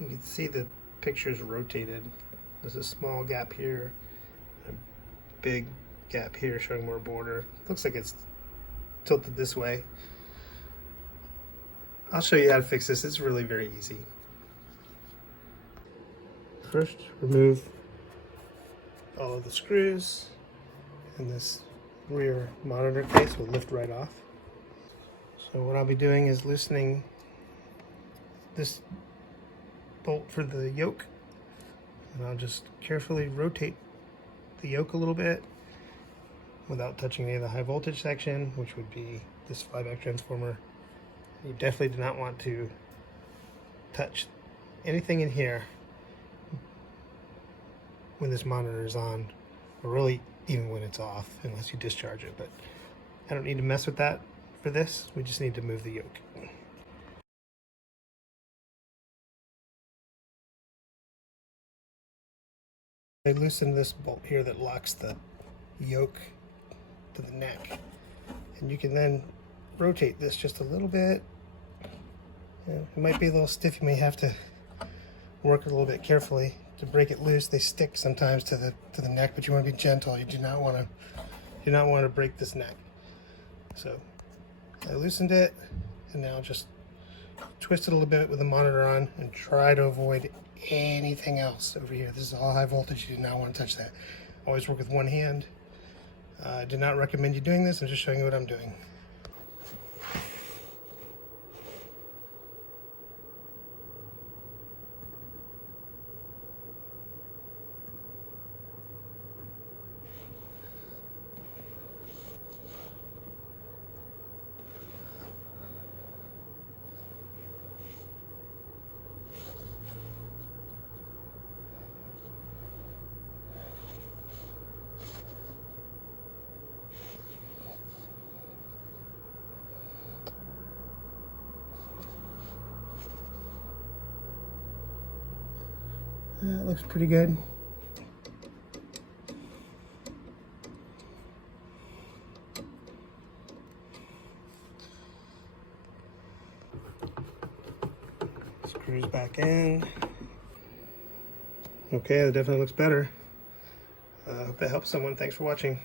You can see the picture's rotated. There's a small gap here, a big gap here showing more border. Looks like it's tilted this way. I'll show you how to fix this. It's really very easy. First, remove all of the screws, and this rear monitor case will lift right off. So what I'll be doing is loosening this bolt for the yoke, and I'll just carefully rotate the yoke a little bit without touching any of the high voltage section, which would be this flyback transformer. You definitely do not want to touch anything in here when this monitor is on, or really even when it's off, unless you discharge it. But I don't need to mess with that for this. We just need to move the yoke. I loosened this bolt here that locks the yoke to the neck, and you can then rotate this just a little bit. It might be a little stiff. You may have to work a little bit carefully to break it loose. They stick sometimes to the neck, but you want to be gentle. You do not want to break this neck. So I loosened it, and now just twist it a little bit with the monitor on and try to avoid anything else over here. This is all high voltage. You do not want to touch that. Always work with one hand. I do not recommend you doing this. I'm just showing you what I'm doing. That looks pretty good. Screws back in. Okay, that definitely looks better. I hope that helps someone. Thanks for watching.